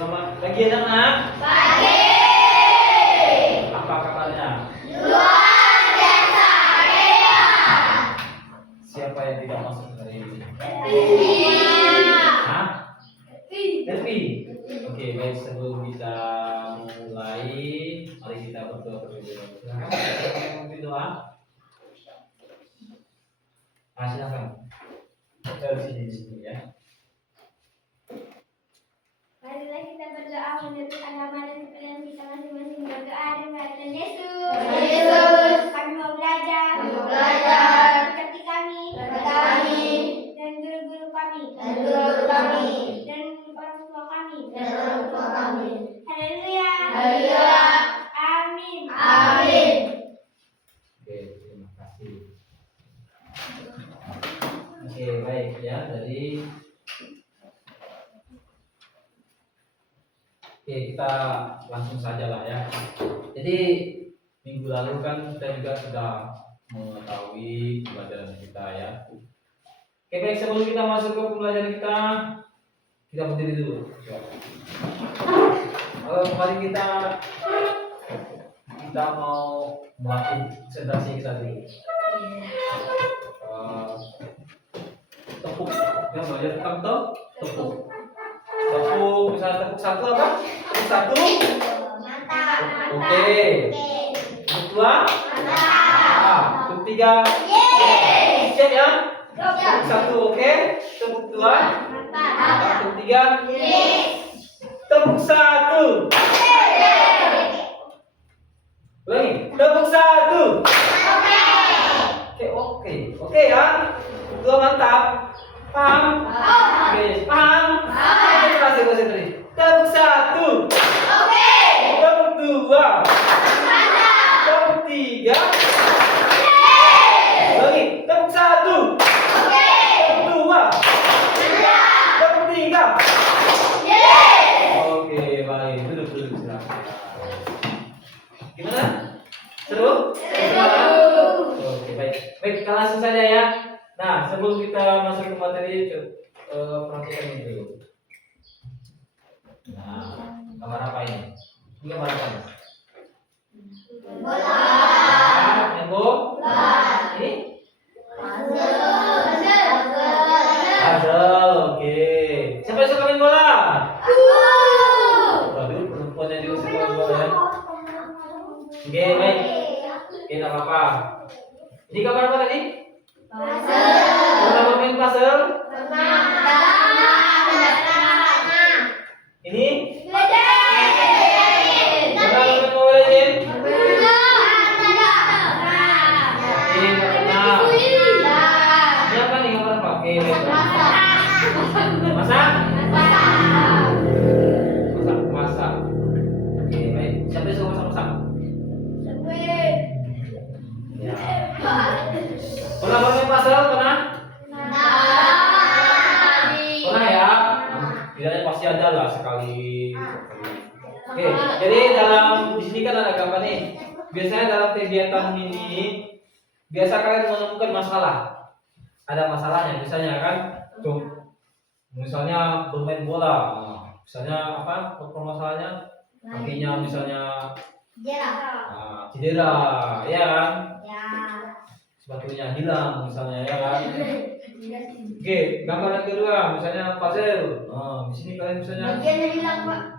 Selamat pagi anak-anak. Pagi. Apa kabarnya? Luar biasa Ria. Siapa yang tidak masuk hari ini? Ria. Hah? Devi. Oke, baik, sebelum kita mulai, mari kita berdoa terlebih dahulu. Silakan berdoa. Silakan. Di sini ya. Marilah kita berdoa menurut agama dan pilihan kita masing-masing. Berdoa dengan Tuhan Yesus. Kami mau belajar. Berkati kami. Dan guru-guru kami. Dan orang tua kami. Haleluya. Amin. Oke, terima kasih. Oke, baik ya. Oke, kita langsung saja lah ya. Jadi minggu lalu kan kita juga sudah mengetahui pembelajaran kita ya. Oke, baik, sebelum kita masuk ke pembelajaran kita berdiri dulu. Mari kita mau melatih konsentrasi kita dulu. Tepuk, ya belajar tentang tepuk. Tepuk, misalnya tepuk satu apa? Tepuk satu. Mantap. Oke. Tepuk dua. Tepuk tiga. Siap ya? Tepuk satu, oke. Tepuk dua. Tepuk tiga. Tepuk satu. Ulangi. Tepuk satu. Oke ya. Tepuk dua, mantap. Paham? Oke, paham? Konsentrasi. Tepuk satu. Tepuk dua. Tepuk tiga. Lagi. Tepuk satu. Tepuk dua. Tepuk tiga. Oke, baik. Duduk silakan. Gimana? Seru? Oke, baik. Baik, kita langsung saja ya. Nah, sebelum kita masuk ke materi, perhatikan ini dulu. Nah, gambar apa ini? Ini gambar apa ini? Bola. Main bola. Ini? Puzzle. Oke. Siapa yang suka main bola? Waduh, perempuan yang juga suka main bola ya. Oke, baik. Oke, tidak apa-apa. Ini gambar apa tadi? Pernah main puzzle? Ini? Pernah main Mobile Legends? Ini apa nih, gambar apa? Oke, baik. Masak. Oke, baik. Siapa yang suka masak? Ya. Pernah main puzzle? Pernah ya? Tidaknya pasti ada lah sekali. Oke, jadi di sini kan ada gambar nih. Biasanya dalam kegiatan ini, biasa kalian menemukan masalah. Ada masalahnya, misalnya kan, tuh, misalnya bermain bola. Nah, misalnya apa? Permasalahannya kakinya misalnya cedera, ya kan? Sepatunya hilang misalnya, ya kan? Oke, gambar yang kedua misalnya puzzle. Di sini kalian misalnya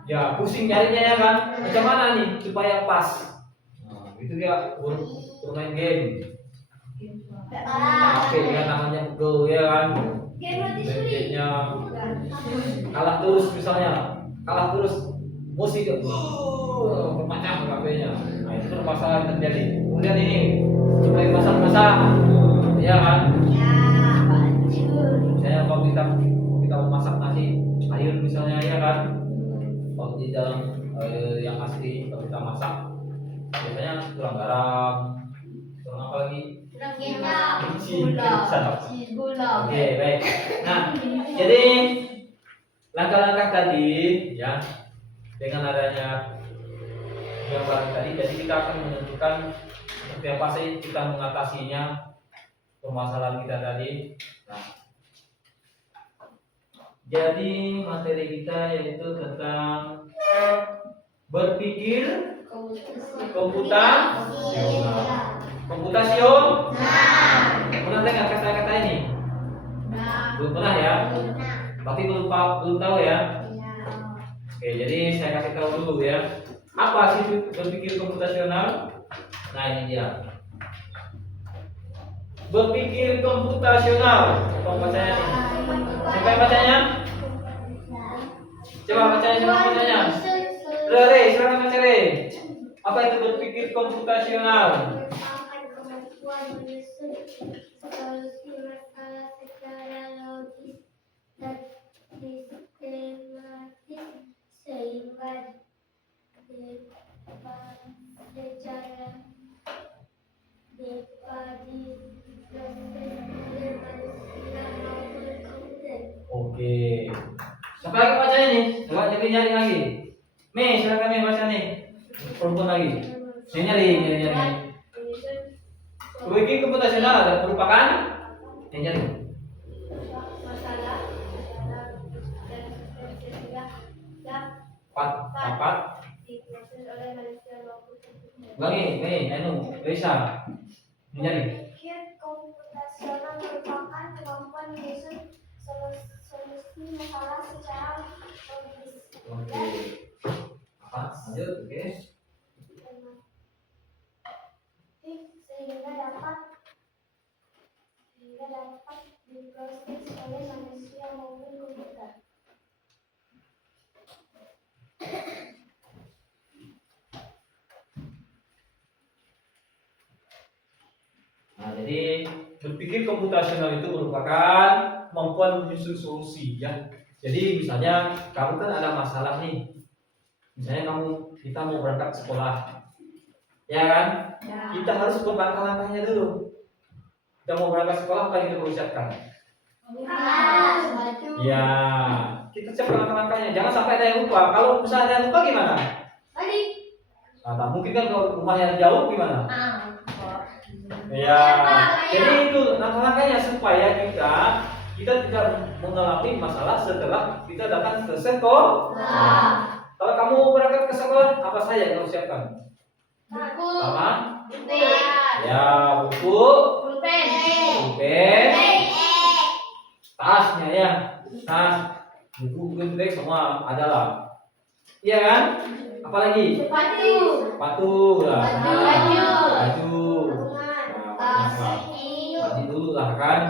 ya pusing nyarinya, ya kan? Macam mana nih supaya pas? Itu dia bermain game. Oke, ya namanya go, ya kan? Gamenya kalah terus misalnya, musik pemacang HP-nya. Nah, itu permasalahan terjadi. Kemudian ini supaya masak, ya kan? Misalnya kalau kita memasak nasi air misalnya, ya kan? Kalau di dalam yang asli kalau kita masak biasanya kurang garam, kurang apa lagi? Oke, baik. Nah, jadi langkah-langkah tadi ya, dengan adanya gambaran tadi, jadi kita akan menentukan seperti apa sih kita mengatasinya permasalahan kita tadi. Nah, jadi materi kita yaitu tentang berpikir komputasional. Komputasional. Pernah dengar kata-kata ini? Belum pernah ya? Tapi belum tahu ya? Oke, jadi saya kasih tahu dulu ya. Apa sih berpikir komputasional? Nah, ini dia. Berpikir komputasional. Coba bacanya nih. Siapa yang bacanya? Coba bacanya. Re, silakan baca Re. Apa itu berpikir komputasional? Merupakan kemampuan menyusun solusi masalah secara logis dan sistematis sehingga dapat secara oleh manusia maupun komputer. Oke. Siapa lagi bacanya nih? Coba nyari lagi. Mei, silakan Mei baca nih. Perempuan lagi. Nyari. Berpikir komputasional ada merupakan nyari. Masalah dan sehingga Dapat diproses oleh manusia maupun komputer. ulangi, Mei, Risa. Nyari. Berpikir komputasional merupakan kemampuan menyusun solusi masalah secara logis Oke. Apa? Lanjut, oke. sehingga dapat diproses oleh manusia maupun komputer. Nah, jadi berpikir komputasional itu merupakan kemampuan menyusun solusi ya. Jadi misalnya kamu kan ada masalah nih. Misalnya kita mau berangkat ke sekolah. Ya kan? Kita harus buat langkah-langkahnya dulu. Kita mau berangkat sekolah apa yang kita perlu siapkan? Ya, kita siapkan langkah-langkahnya. Jangan sampai ada yang lupa. Kalau misalnya ada yang lupa gimana? Nah, tak mungkin kan kalau rumahnya jauh gimana? Ya, jadi itu langkah-langkahnya supaya kita tidak mengalami masalah setelah kita datang ke sekolah. Kalau kamu berangkat ke sekolah, apa saja yang kamu siapkan? Buku, Sama? ya, Buku, pulpen, tasnya ya, tas, buku, bag semua ada lah. Iya kan? Apalagi? Sepatu lah. Baju. Mandi dulu lah kan.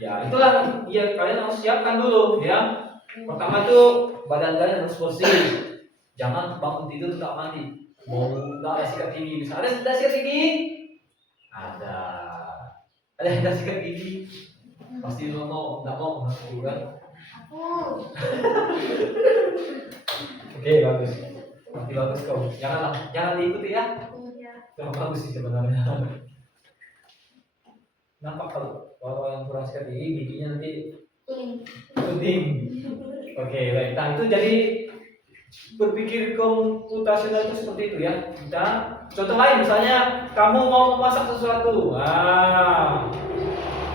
Ya itulah ya kalian harus siapkan dulu ya. Pertama tuh badan kalian harus bersih. Jangan bangun tidur tak mandi. Mau nggak ada sikat gigi? Misalnya ada sikat gigi? Ada sikat gigi? Pasti lo nggak mau masuk kan? Oke, bagus. Pasti bagus kau. Jangan diikuti ya. Itu bagus sih sebenarnya. Nampak kalau yang kurang sikat gigi, giginya nanti kuning. Oke, baik. Nah itu jadi berpikir komputasional itu seperti itu ya. Kita contoh lain misalnya kamu mau memasak sesuatu.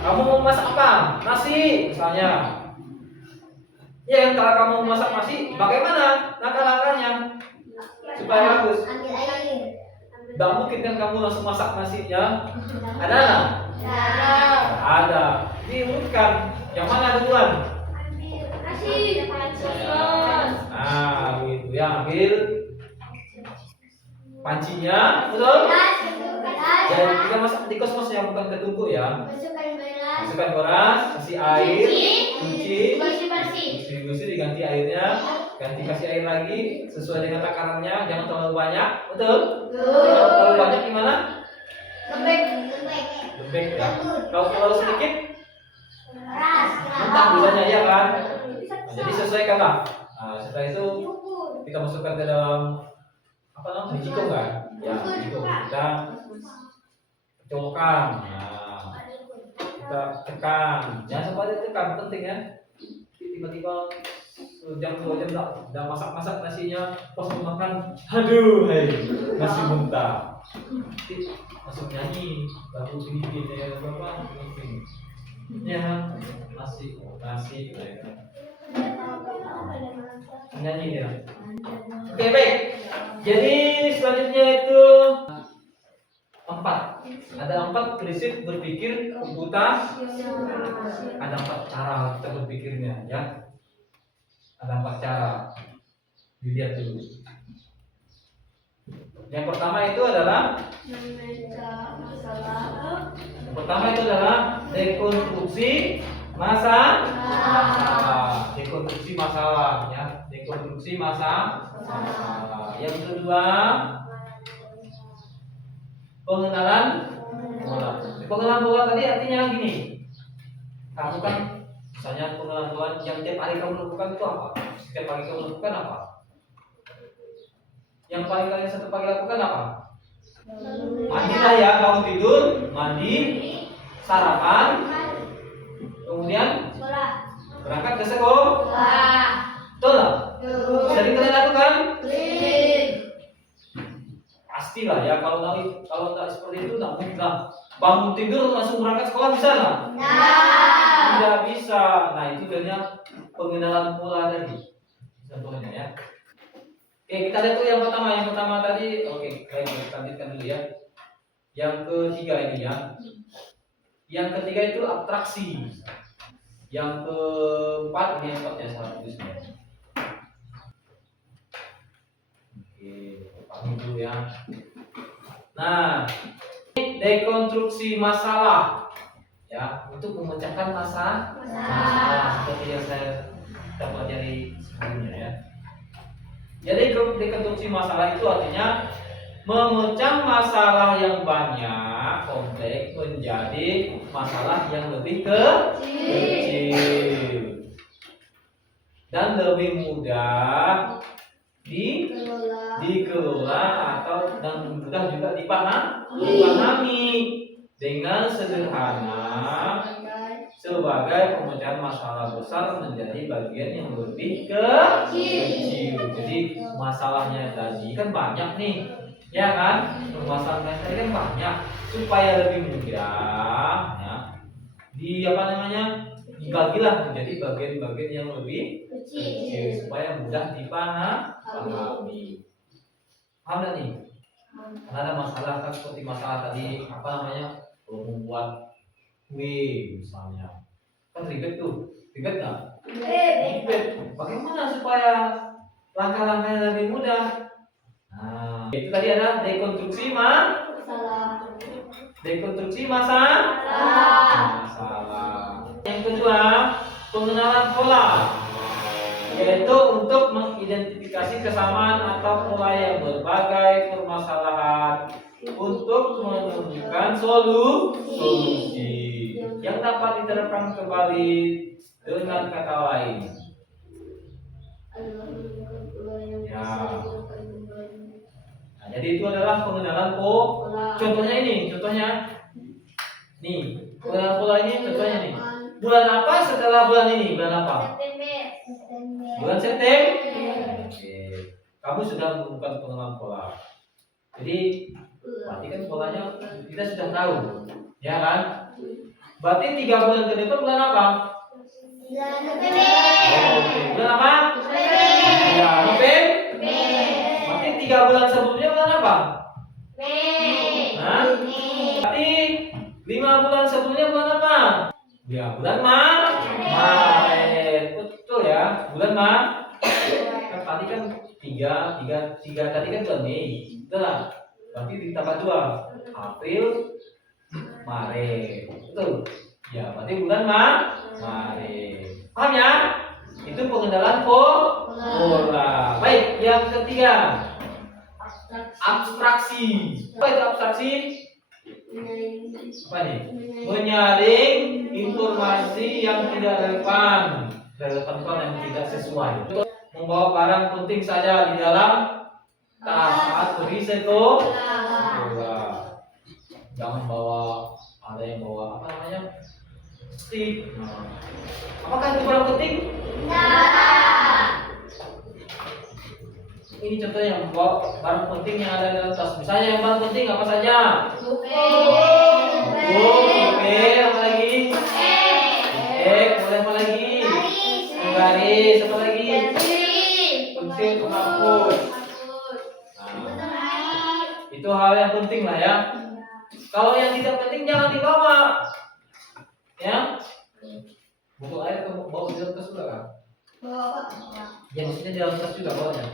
Kamu mau masak apa? Nasi misalnya. Ya, kalau kamu mau masak nasi, bagaimana langkah-langkahnya supaya bagus? ambil air. Tidak mungkin kan kamu langsung masak nasinya. Ada nggak? Ada. Diurutkan. Yang mana duluan? Ambil nasi. Nah, gitu ya. Ambil pancinya, betul? Jadi kita masak di kosmos yang bukan ketumpuk ya. Masukkan beras, kasih air, cuci, bersih, diganti airnya, kasih air lagi sesuai dengan takarannya, jangan terlalu banyak, betul? Kalau terlalu banyak gimana? Lembek ya. Kalau terlalu sedikit, mentah gulanya ya kan? Nah, jadi sesuaikanlah. Nah, setelah itu kita masukkan ke dalam apa namanya? Jiko kan? Ya, jiko. Kita colokkan. Nah, kita tekan. Jangan sampai ditekan, penting ya. Tiba-tiba jam 2 jam udah masak-masak nasinya, pas mau makan, aduh, nasi mentah. Masuk nyanyi, lagu Filipin ya berapa? Ya, nasi, ya kan. Nyanyi ya. Oke, baik. Jadi selanjutnya itu 4. Ada 4 prinsip berpikir komputasi. Ada 4 cara kita berpikirnya, ya. Ada 4 cara. Dilihat dulu. Yang pertama itu adalah dekonstruksi masalah. Dekonstruksi masalah, ya. Dekonstruksi masalah. Yang kedua, pengenalan pola. Pengenalan pola tadi artinya gini. Kamu kan misalnya pengenalan pola yang tiap hari kamu lakukan itu apa? Setiap pagi kamu lakukan apa? Yang paling kalian satu pagi lakukan apa? Mandi lah ya, bangun tidur, mandi, sarapan, kemudian berangkat ke sekolah. Betul nggak? Sering kalian lakukan? Pastilah ya, kalau nggak seperti itu nggak mungkin lah. Bangun tidur langsung berangkat sekolah bisa nggak? Tidak bisa. Nah itu namanya pengenalan pola tadi. Contohnya ya. Oke, kita lihat tuh yang pertama. Yang pertama tadi, oke, baik, kita lanjutkan dulu ya. Yang ketiga ini ya. Yang ketiga itu abstraksi. Yang keempat, ini yang keempat ya, salah tulis ya. Oke, pahami dulu ya. Nah, dekonstruksi masalah. Ya, untuk memecahkan masalah. Seperti yang saya dapat dari sebelumnya ya. Jadi dekonstruksi masalah itu artinya memecah masalah yang banyak kompleks menjadi masalah yang lebih kecil dan lebih mudah dikelola atau dan mudah juga dipahami dengan sederhana sebagai pemecahan masalah besar menjadi bagian yang lebih kecil. Jadi masalahnya tadi kan banyak nih, ya kan? Permasalahan tadi kan banyak, supaya lebih mudah, ya. Dibagilah menjadi bagian-bagian yang lebih kecil supaya mudah dipahami. Paham nggak nih? Karena ada masalah kan seperti masalah tadi membuat kue misalnya, kan ribet nggak? Ribet. Bagaimana supaya langkah-langkahnya lebih mudah? Nah, itu tadi ada dekonstruksi masalah. Yang kedua, pengenalan pola, yaitu untuk mengidentifikasi kesamaan atau pola yang berbagai permasalahan untuk menemukan solusi yang dapat diterapkan kembali dengan kata lain. Ya. Nah, jadi itu adalah pengenalan pola. Contohnya nih, pengenalan pola ini contohnya nih. Bulan apa setelah bulan ini? Bulan apa? Bulan September. Oke. Kamu sudah menemukan pengenalan pola. Jadi berarti kan polanya kita sudah tahu, ya kan? Berarti 3 bulan ke depan bulan apa? Bulan November. Oke, bulan apa? Ya, November. Berarti 3 bulan sebelumnya bulan apa? Mei. Berarti 5 bulan sebelumnya bulan apa? Ya, bulan Maret. Betul ya, bulan Maret. Kan tadi kan 3 tadi kan bulan Mei. Betul lah. Berarti ditambah 2, April, Maret. Betul. Ya, berarti bulan Maret. Paham ya? Itu pengenalan pola. Baik, yang ketiga, abstraksi. Apa itu abstraksi? Apa nih? Menyaring informasi yang tidak relevan yang tidak sesuai. Membawa barang penting saja di dalam tas berisiko. Jangan bawa, ada yang bawa stick. Apakah itu barang penting? Ini contohnya membawa barang penting yang ada dalam tas. Misalnya yang barang penting apa saja? Buku, apa lagi? Boleh apa lagi? Garis, apa lagi? Pensil, penghapus. Nah, hal yang penting lah ya. Kalau yang tidak penting jangan dibawa. Ya. Buku air kamu bawa di dalam tas juga kan? Ya maksudnya di dalam tas juga bawanya.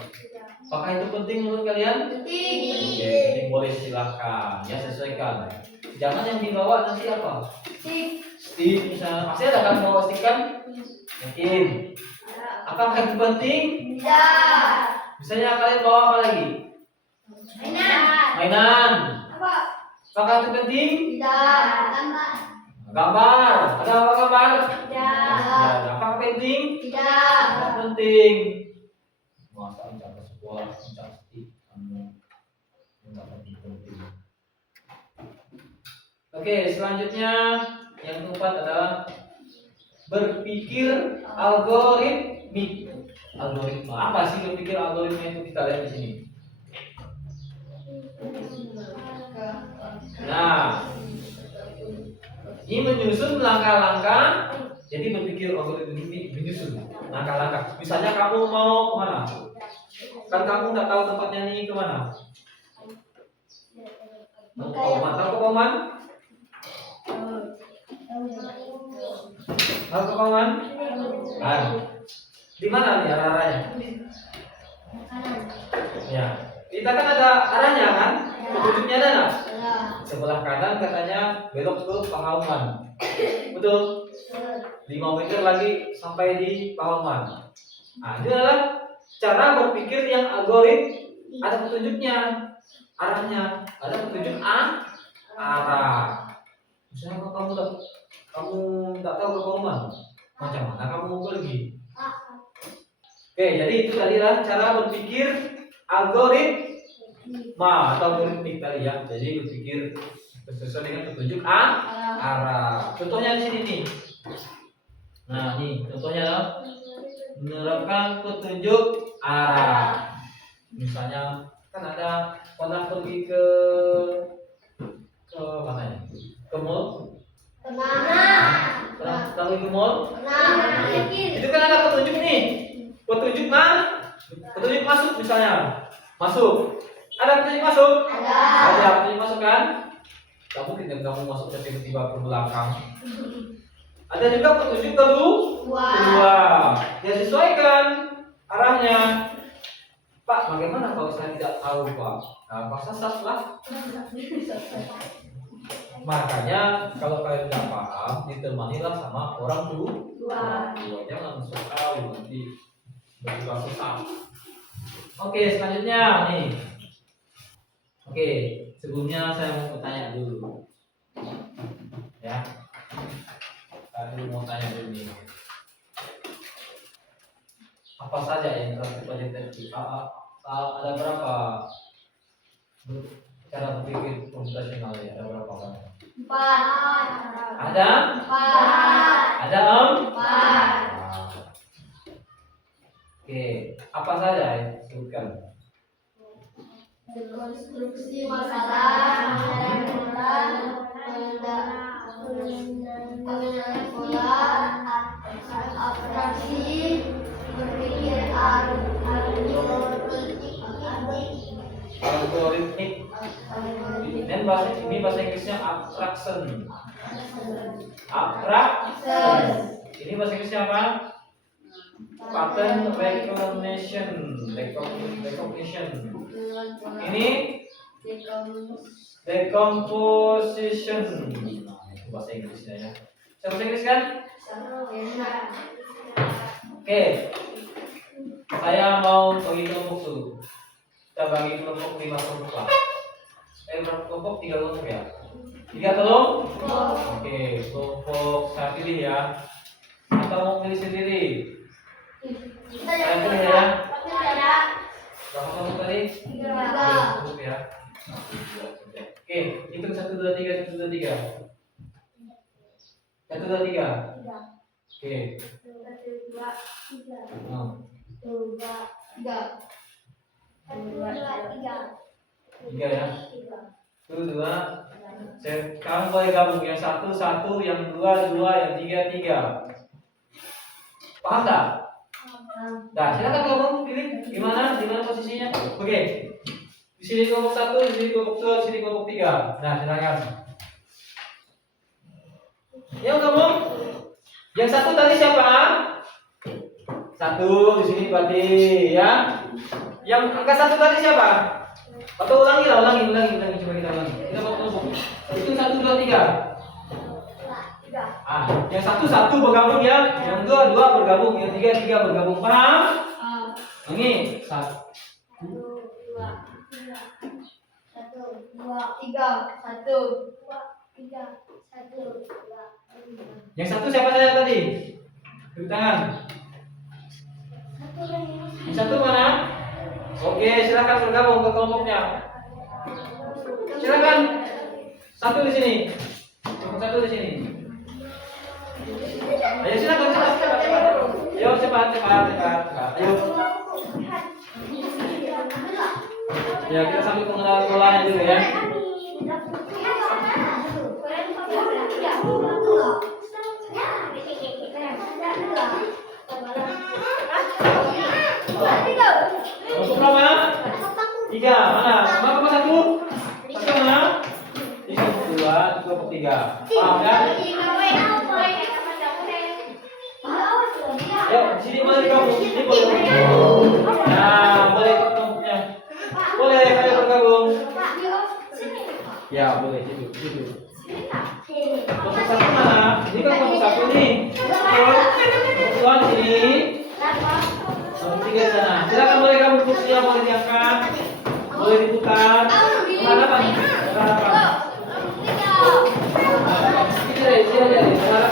Apakah itu penting menurut kalian? Penting. Oke, penting, boleh silahkan. Ya sesuaikan. Jangan yang dibawa nanti apa? Stick misalnya. Pasti ada kan bawa stick kan? Mungkin. Apakah itu penting? Tidak. Misalnya kalian bawa apa lagi? Mainan. Apakah itu penting? Tidak. Gambar. Ada apa gambar? Tidak. Ya, apakah penting? Tidak. Tidak penting. Masa mencapai sekolah mencapai kamu tidak penting. Oke, selanjutnya yang keempat adalah berpikir algoritmik. Algoritma apa sih berpikir algoritma itu kita lihat di sini. Nah, ini menyusun langkah-langkah. Jadi berpikir algoritmik menyusun langkah-langkah. Misalnya kamu mau kemana? Kan kamu nggak tahu tempatnya nih kemana? Tahu ke Paman? Tahu ke Paman? Kan? Di mana nih arah-arahnya? Ya, kita kan ada arahnya kan? Petunjuknya ada nggak? Sebelah kanan katanya belok ke Pahaman. Betul? 5 meter lagi sampai di Pahaman. Nah, itu adalah cara berpikir yang algoritma. Ada petunjuknya, arahnya, ada petunjuk arah. Misalnya kalau kamu nggak tahu ke Pahaman, macam mana kamu mau pergi? Oke, jadi itu tadi lah cara berpikir algoritma atau algoritmik tadi ya. Jadi berpikir sesuai dengan petunjuk arah. Contohnya di sini nih. Nah, nih contohnya adalah menerapkan petunjuk arah. Misalnya kan ada pernah pergi ke mana ya? Ke mall? Pernah pergi ke mall? Itu kan ada petunjuk nih. Petunjuk mana? Petunjuk masuk misalnya. Masuk. Ada petunjuk masuk? Ada petunjuk masuk kan? Gak mungkin kan kamu masuknya tiba-tiba ke belakang. Ada juga petunjuk kedua. Ya sesuaikan arahnya. Pak, bagaimana kalau saya tidak tahu, Pak? Nah, Pak sasas lah. Makanya kalau kalian tidak paham, ditemanilah sama orang tua. Jangan langsung tahu nanti berubah susah. Oke, selanjutnya nih. Oke, sebelumnya saya mau bertanya dulu. Ya. Saya mau tanya dulu nih. Apa saja yang terjadi pada tadi? Ada berapa cara berpikir komputasional ya? Ada berapa kan? 4. Ada? 4. Ada 4. Oke, apa saja yang disebutkan? Konstruksi masalah, pengenaan pola, abstraksi, berpikir Algoritmik. Dan ini bahasa Inggrisnya abstraction. Ini bahasa Inggrisnya apa? Pattern recognition. Ini decomposition. Nah, itu bahasa Inggrisnya ya. Bahasa Inggris kan? Oke. Saya mau bagi kelompok dulu. Kita bagi kelompok 5 kelompok lah. Berapa kelompok? 3 kelompok ya? 3 kelompok? Oke, kelompok saya pilih ya. Atau mau pilih sendiri? Saya pilih ya. Berapa kelompok tadi? 3 kelompok ya. Oke, hitung 1, 2, 3, 1, 2, 3. 1, 2, 3. Oke. 3 ya. 1, 2. Kamu boleh gabung yang 1, 1, yang 2, 2, yang 3, 3. Paham tak? Nah, silakan gabung, pilih di mana posisinya. Oke. Di sini kelompok 1, di sini kelompok 2, di sini kelompok 3. Nah, silakan. Yang kamu? Yang satu tadi siapa? Satu di sini berarti ya. Yang angka 1 tadi siapa? Atau ulangi lah, ulangi. Coba kita ulangi. Kita mau kelompok. Itu 1, 2, 3. Ah, yang satu bergabung ya, yang dua bergabung, yang tiga bergabung. Paham? Ini 1, 2, 3, 1, 2, 3, 1, 2. yang satu siapa saja tadi? Tepuk tangan. Yang satu mana? Oke, silakan bergabung ke kelompoknya. Silakan. Satu di sini. Satu di sini. Ayo silakan cepat. Ayo cepat. Ayo. Ya, kita sambil mengenal polanya dulu ya. Kelompok berapa? 3. Mana? Kelompok 1? Satu mana? Ini kelompok 2, kelompok 3. Paham ya? Yuk, sini boleh bergabung. Sini boleh bergabung. Nah, boleh ikut kelompoknya. Boleh, ayo bergabung. Ya, boleh situ. Kelompok 1 mana? Ini kan kelompok 1 nih. Kelompok 2 di sini. Kelompok 3 di sana. Silakan boleh gabung kursinya, boleh diangkat. Boleh diputar. Kemana Pak? Sini deh. Kemana Pak?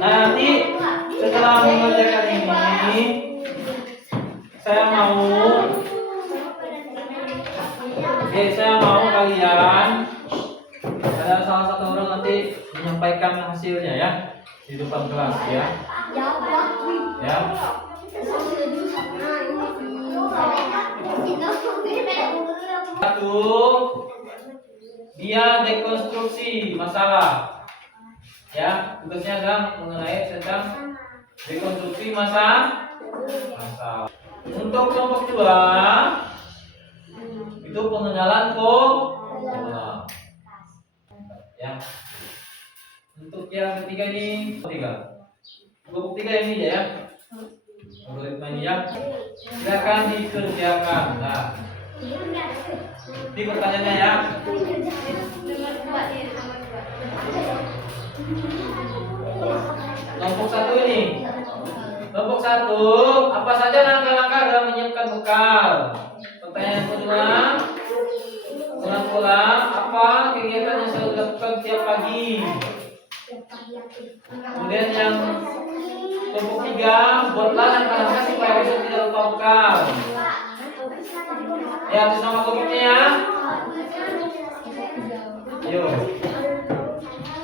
Nanti setelah mengerjakan ini, saya mau kalian ada salah satu orang nanti menyampaikan hasilnya ya di depan kelas ya. Ya. Satu, dia dekonstruksi masalah. Ya, tugasnya adalah mengenai tentang rekonstruksi masalah. Untuk kelompok 2 itu pengenalan pola. Ya. Untuk yang ketiga ini kelompok 3 ini ya. Algoritma ini ya. Silakan dikerjakan. Nah. Ini pertanyaannya ya. Kelompok 1 ini. Kelompok 1, apa saja langkah-langkah dalam menyiapkan bekal? Pertanyaan kedua, pulang-pulang, apa kegiatan yang selalu dilakukan setiap pagi? Kemudian yang kelompok 3, buatlah langkah-langkah supaya besok tidak lupa bekal. Ya, atas nama kelompoknya ya. Ayo.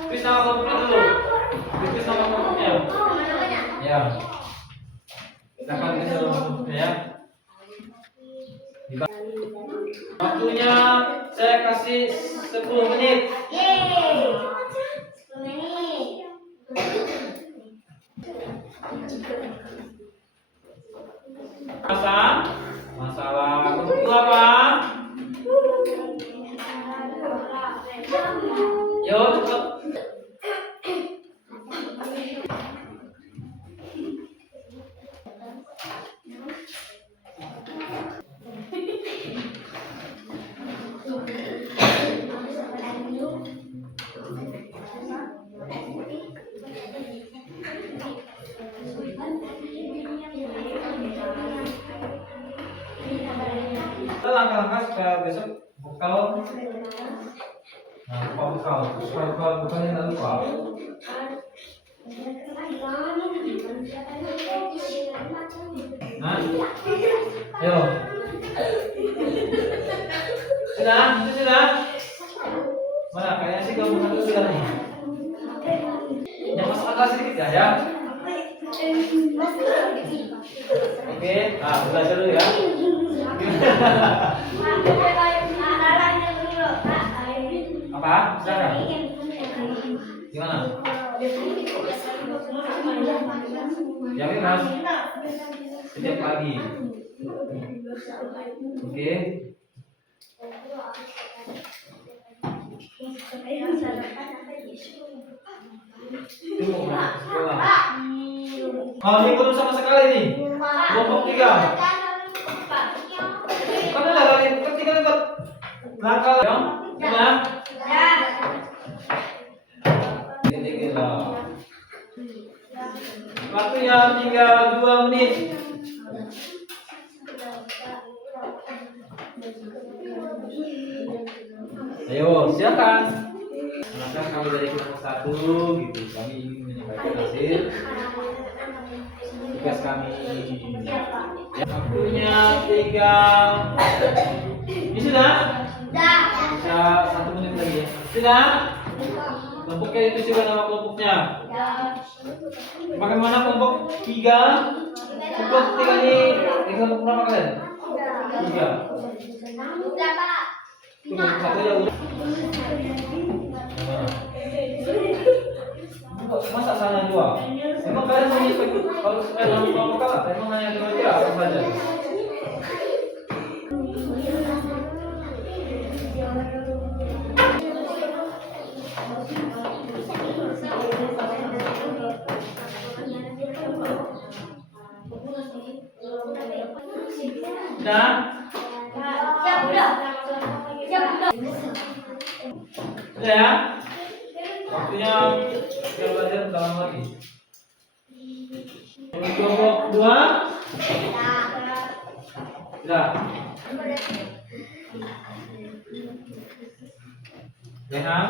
Tulis nama kelompoknya dulu. Tulis nama kelompoknya. Ya. Silakan tulis nama kelompoknya ya. Waktunya saya kasih 10 menit. Yeay. 10 menit. Masalah kelompok 2 apa? Yo, cepat. Kita langkah-langkah supaya besok bekal. Nah, lupa bekal. Supaya bekalnya nggak lupa. Nah, ayo. Sudah. Mana? Kayaknya sih kamu satu sudah nih. Yang masuk akal sedikit ya. Oke, nah belajar dulu ya. Apa? Silakan. Gimana? Yakin mas? Setiap pagi. Oke. Tunggu mas, sekolah. Ini belum sama sekali nih. Kelompok 3. Kan ada kali ketika dapat nakal ya. Sudah. Waktunya tinggal 2 menit. Ayo, silakan. Maka kami dari kelompok 1 gitu. Kami ingin menyampaikan hasil tugas kami. Waktunya tinggal. Ini sudah? Bisa 1 menit lagi ya. Sudah? Kelompoknya itu siapa nama kelompoknya? Bagaimana kelompok 3? Kelompok 3 ini kelompok berapa kalian? 3. Kelompok 1 ya udah. Masa sana 2? Emang kalian mau ikut kalau nama kelompok apa? Emang hanya 2 aja apa saja? Sudah? Sudah ya? Waktunya kita belajar dalam lagi. Kelompok 2? Sudah? Rehan?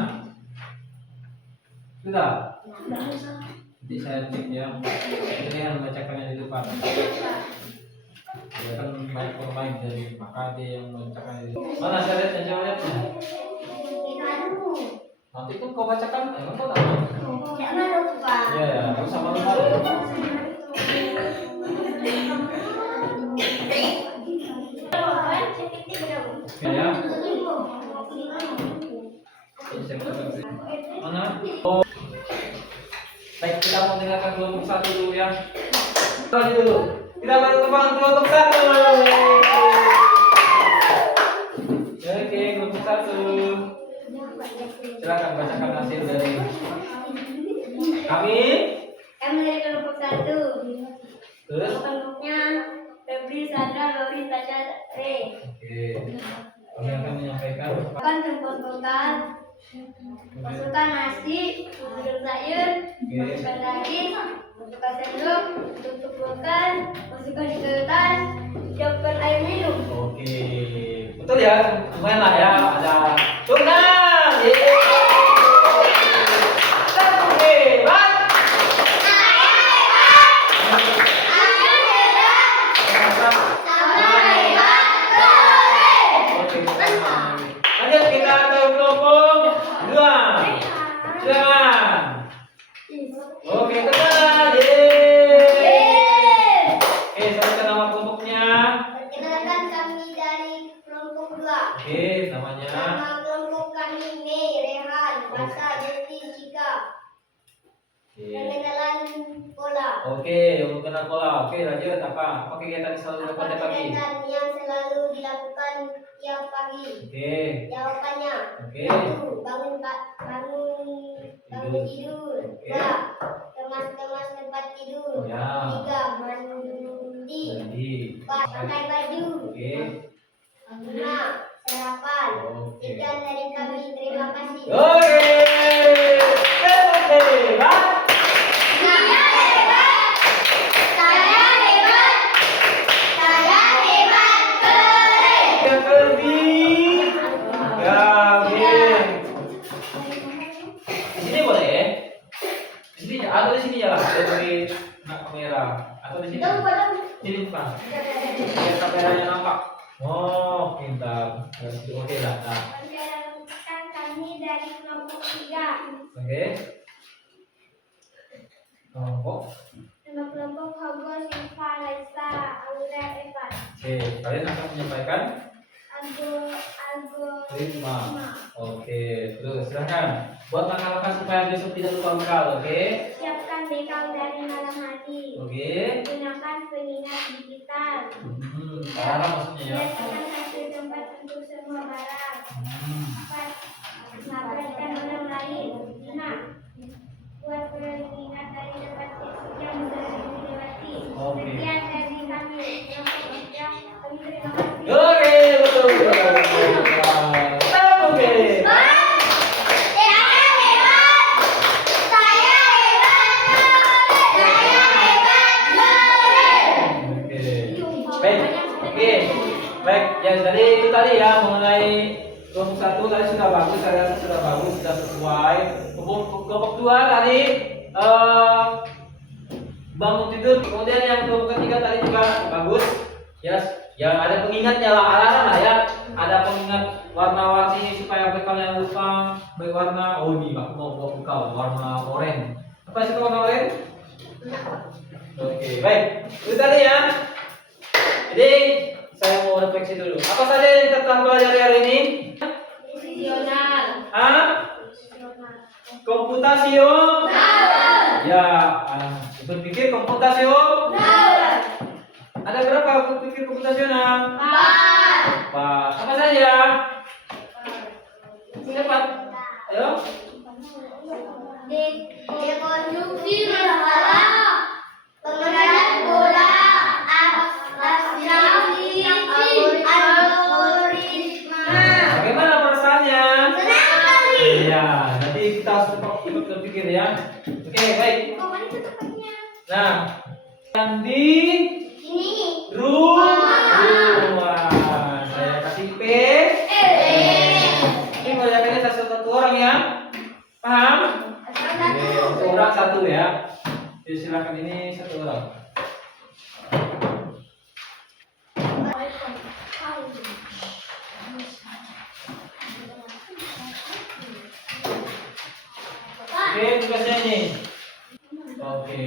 Sudah? Nanti saya cek ya. Ini yang membacakannya di depan. Dia kan baik pemain dari maka dia yang membacakan di depan. Mana saya lihat yang jawabnya? Nanti kan kau bacakan, emang kau tahu? Ya, harus sama lupa. Ya. Mana? Oh. Baik, kita mau dengarkan kelompok 1 dulu ya. Lagi dulu. Kita beri tepuk kelompok 1. Oke, kelompok 1. Silakan bacakan hasil dari kami. Kami dari kelompok 1. Terus? Kelompoknya Febri, Sandra, Lori, Tasya, Re. Oke. Kami akan menyampaikan. Contoh-contohkan masukkan nasi, masukkan sayur, masukkan daging, masukkan sendok, tutup makan, masukkan di gelas, siapkan air minum. Oke. Betul ya? Lumayan lah ya. Ada tunang. Oke, bang. Lanjut kita ke kelompok 2. Silakan. Oke, tenang. Oke, sebutkan nama kelompoknya. Perkenalkan kami dari kelompok 2. Oke, namanya. Nama kelompok kami Mei, Rehan, Basa, Devi, Cika. Pengenalan pola. Oke, mengenal pola. Oke, lanjut apa? Apa kegiatan yang selalu dilakukan tiap pagi? Kegiatan yang selalu dilakukan tiap pagi. Oke. Jawabannya. Oke. 1. Bangun tidur. Oke. 2. Kemas tempat tidur. Ya. 3. Mandi. Jadi. 4. Pakai baju. Oke. 5. Sarapan. Oke. Sekian dari kami. Terima kasih. Oke. Oke, Bang. Saya hebat. Saya hebat. Saya hebat. Keren. Yang lebih. Ya, oke. Di sini boleh? Di sini atau di sini ya lah. Dari kamera atau di sini. Sini Pak. Biar kameranya Oh, pintar. Oke lah. Nah, Perkenalkan kami dari kelompok 3. oke. Kelompok. Nama kelompok Hago, Siva, Raisa, Aura, Evan. Oke, kalian akan menyampaikan Algoritma. Oke, terus silahkan buat makan supaya besok tidak lupa bekal. Oke. Siapkan bekal dari malam hari. Oke. Gunakan pengingat digital. Parah maksudnya ya. Biasakan satu tempat untuk semua barang. Hmm. 4. Ngabarkan orang lain. 5. Buat pengingat dari tempat yang sudah dilewati. Oke. Sekian dari kami. Kami terima kasih. Oke, betul. Oke. Baik, oke, baik. Ya, jadi itu tadi ya mengenai kelompok 1 tadi sudah bagus, saya rasa sudah bagus, sudah sesuai. Kelompok 2 tadi bangun tidur, kemudian yang kelompok ketiga tadi juga bagus. Ya, yang ada pengingatnya lah, lah ya. Ada pengingat warna-warni supaya bekal yang lupa berwarna. Oh ini aku mau bawa bekal warna oranye. Apa sih warna oranye? Oke, baik. Itu tadi ya. Jadi saya mau refleksi dulu. Apa saja yang kita telah pelajari hari ini? Visioner. Komputasional. Ya, berpikir komputasional. Ada berapa berpikir komputasional? 4. Apa saja? Cepat. Ayo. Dekonstruksi masalah, pengenalan pola, abstraksi, algoritma. Bagaimana perasaannya? Senang sekali. Iya, nanti kita harus cepat berpikir ya. Oke, baik. Nah, yang di Ini. rumah. Saya kasih P. Ini belajarnya satu orang ya. Paham? Satu orang satu ya. Jadi silakan ini satu orang. Oke, tugasnya ini. Oke.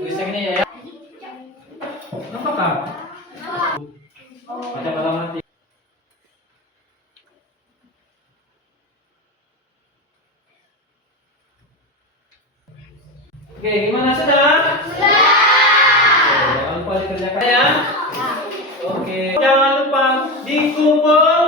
Tulisnya ini ya. Kenapa kak? Baca pada mati. Oke, gimana sudah? Jangan lupa dikerjakan ya. Oke, jangan lupa dikumpul.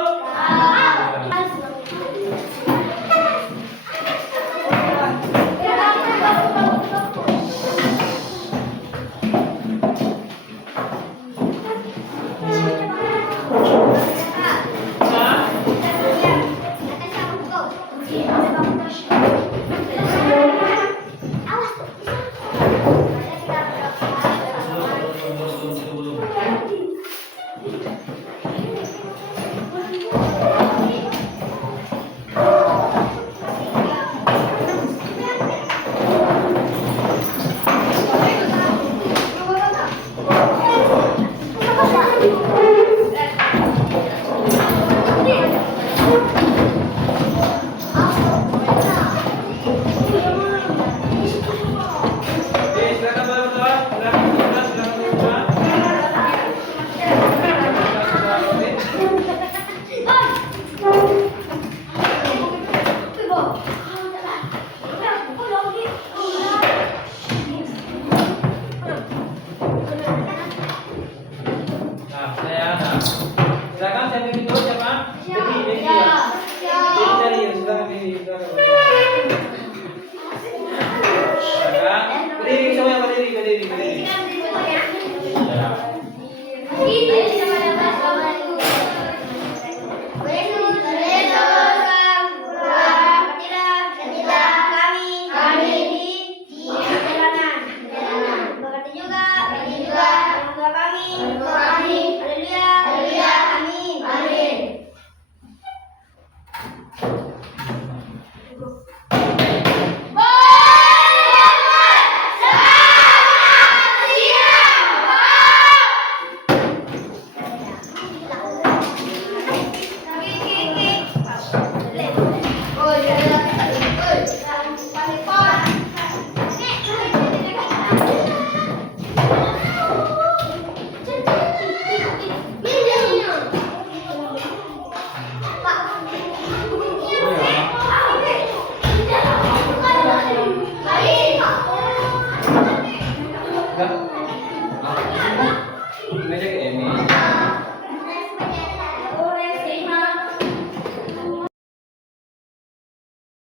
Ya.